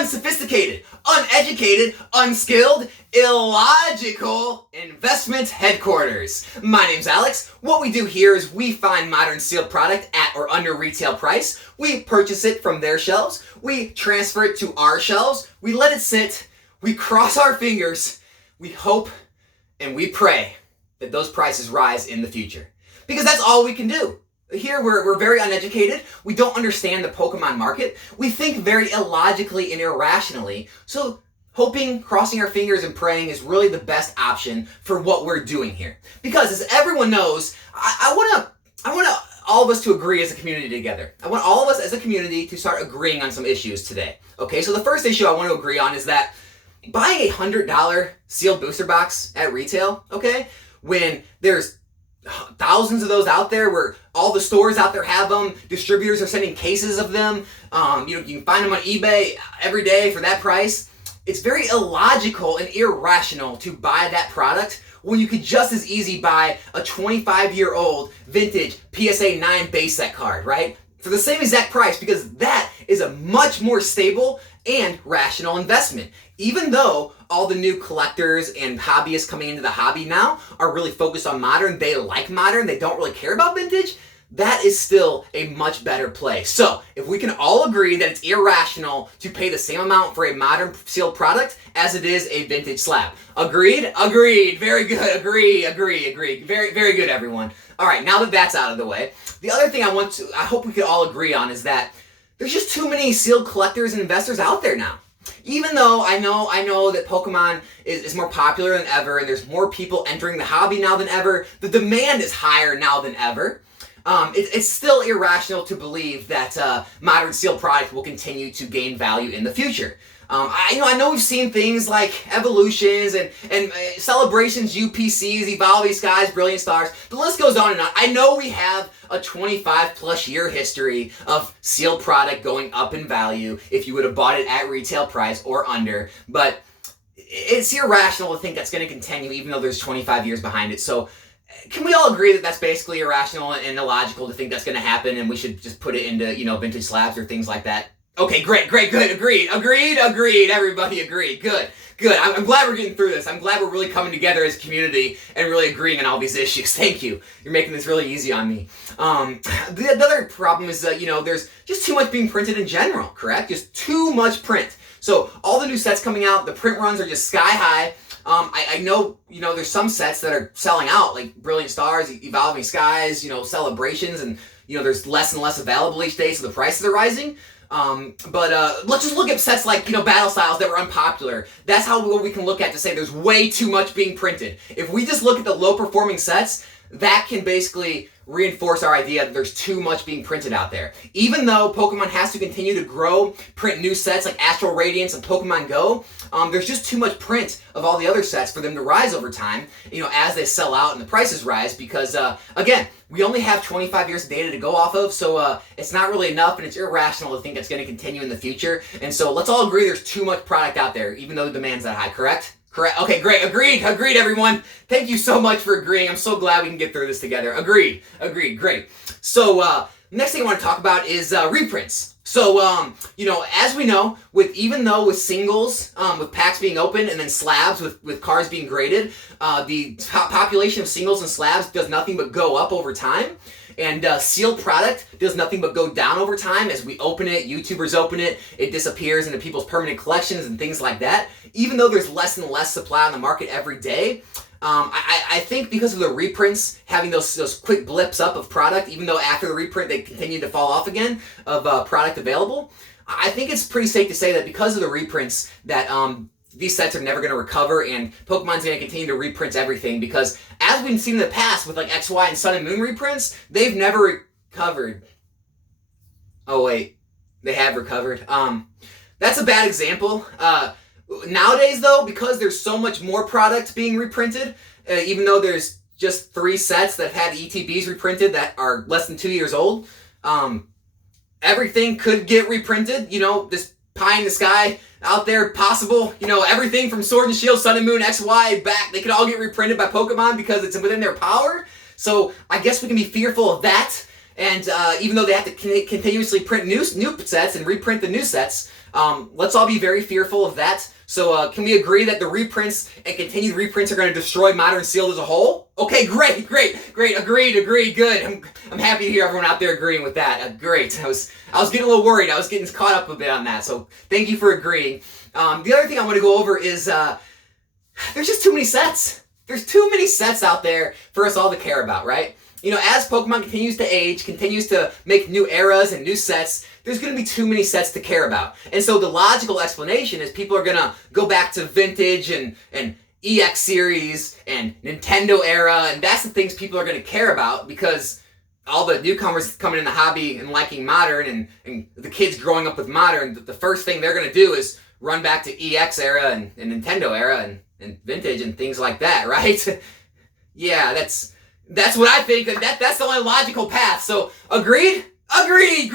unsophisticated, uneducated, unskilled, illogical investment headquarters. My name's Alex. What we do here is we find modern sealed product at or under retail price. We purchase it from their shelves. We transfer it to our shelves. We let it sit. We cross our fingers. We hope and we pray that those prices rise in the future. Because that's all we can do. Here, we're very uneducated. We don't understand the Pokemon market. We think very illogically and irrationally. So hoping, crossing our fingers, and praying is really the best option for what we're doing here. Because as everyone knows, I want all of us to agree as a community together. I want all of us as a community to start agreeing on some issues today. Okay, so the first issue I want to agree on is that buying a $100 sealed booster box at retail, okay, when there's thousands of those out there, where all the stores out there have them, distributors are sending cases of them, you can find them on eBay every day for that price. It's very illogical and irrational to buy that product when you could just as easy buy a 25-year-old vintage PSA 9 base set card, right? For the same exact price, because that is a much more stable and rational investment. Even though all the new collectors and hobbyists coming into the hobby now are really focused on modern, they like modern, they don't really care about vintage, that is still a much better play. So, if we can all agree that it's irrational to pay the same amount for a modern sealed product as it is a vintage slab. Agreed? Agreed. Very good. Agree. Very, very good, everyone. All right, now that that's out of the way, the other thing I hope we could all agree on is that there's just too many sealed collectors and investors out there now. Even though I know that Pokemon is more popular than ever, and there's more people entering the hobby now than ever, the demand is higher now than ever. It's still irrational to believe that modern sealed product will continue to gain value in the future. I know we've seen things like evolutions and celebrations, UPCs, evolving skies, brilliant stars. The list goes on and on. I know we have a 25-plus year history of sealed product going up in value if you would have bought it at retail price or under, but it's irrational to think that's going to continue even though there's 25 years behind it. So can we all agree that that's basically irrational and illogical to think that's going to happen, and we should just put it into, vintage slabs or things like that? Okay, great, good, agreed, everybody agreed, good. I'm glad we're getting through this. I'm glad we're really coming together as a community and really agreeing on all these issues. Thank you. You're making this really easy on me. The other problem is that, there's just too much being printed in general, correct? Just too much print. So all the new sets coming out, the print runs are just sky high. I know, there's some sets that are selling out, like Brilliant Stars, Evolving Skies, Celebrations, and, there's less and less available each day, so the prices are rising. But let's just look at sets like, Battle Styles that were unpopular. That's what we can look at to say there's way too much being printed. If we just look at the low-performing sets, that can basically reinforce our idea that there's too much being printed out there. Even though Pokemon has to continue to grow, print new sets like Astral Radiance and Pokemon Go, there's just too much print of all the other sets for them to rise over time, as they sell out and the prices rise, because, again, we only have 25 years of data to go off of, so it's not really enough, and it's irrational to think it's going to continue in the future. And so let's all agree there's too much product out there, even though the demand's that high, correct? Correct. Okay, great. Agreed, everyone. Thank you so much for agreeing. I'm so glad we can get through this together. Agreed. Great. So, next thing I want to talk about is reprints. So, as we know, with singles, with packs being open, and then slabs with cards being graded, the population of singles and slabs does nothing but go up over time. And sealed product does nothing but go down over time. As we open it, YouTubers open it, it disappears into people's permanent collections and things like that. Even though there's less and less supply on the market every day, I think because of the reprints having those quick blips up of product, even though after the reprint they continue to fall off again of product available, I think it's pretty safe to say that because of the reprints that these sets are never going to recover, and Pokemon's going to continue to reprint everything, because as we've seen in the past with like XY and Sun and Moon reprints, they've never recovered. Oh wait, they have recovered. That's a bad example. Nowadays though, because there's so much more product being reprinted, even though there's just 3 sets that have had ETBs reprinted that are less than 2 years old, everything could get reprinted. This pie in the sky out there possible, everything from Sword and Shield, Sun and Moon, XY, back, they could all get reprinted by Pokemon because it's within their power. So I guess we can be fearful of that. And even though they have to continuously print new sets and reprint the new sets, let's all be very fearful of that. So can we agree that the reprints and continued reprints are going to destroy Modern Sealed as a whole? Okay, great. Agreed, good. I'm happy to hear everyone out there agreeing with that. Great. I was getting a little worried. I was getting caught up a bit on that. So thank you for agreeing. The other thing I want to go over is there's just too many sets. There's too many sets out there for us all to care about, right? You know, as Pokemon continues to age, continues to make new eras and new sets, there's going to be too many sets to care about. And so the logical explanation is people are going to go back to Vintage and EX series and Nintendo era, and that's the things people are going to care about because all the newcomers coming in the hobby and liking Modern and the kids growing up with Modern, the first thing they're going to do is run back to EX era and Nintendo era and Vintage and things like that, right? Yeah, that's what I think. That's the only logical path. So, agreed? Agreed.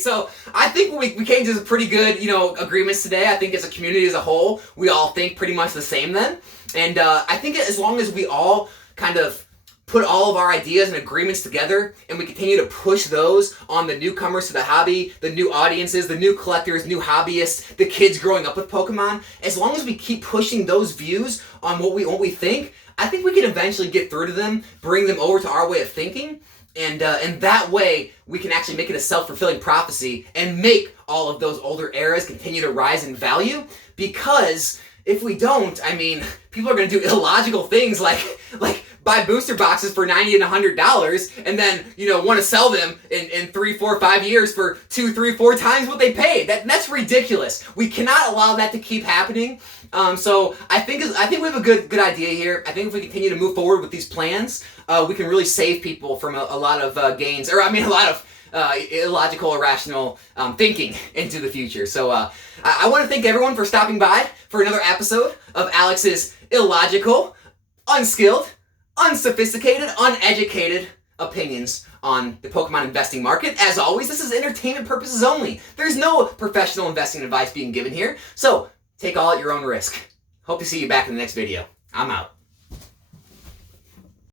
So, I think we came to some pretty good, agreements today. I think as a community as a whole, we all think pretty much the same then. And I think as long as we all kind of put all of our ideas and agreements together and we continue to push those on the newcomers to the hobby, the new audiences, the new collectors, new hobbyists, the kids growing up with Pokemon, as long as we keep pushing those views on what we think, I think we can eventually get through to them, bring them over to our way of thinking, and that way we can actually make it a self-fulfilling prophecy and make all of those older eras continue to rise in value. Because if we don't, I mean, people are going to do illogical things like buy booster boxes for $90 and $100 and then, want to sell them in 3, 4, 5 years for 2, 3, 4 times what they paid. That's ridiculous. We cannot allow that to keep happening. So I think we have a good idea here. I think if we continue to move forward with these plans, we can really save people from a lot of gains, a lot of illogical, irrational thinking into the future. So I want to thank everyone for stopping by for another episode of Alex's illogical, unskilled, unsophisticated, uneducated opinions on the Pokemon investing market. As always, this is entertainment purposes only. There's no professional investing advice being given here, so take all at your own risk. Hope to see you back in the next video. I'm out.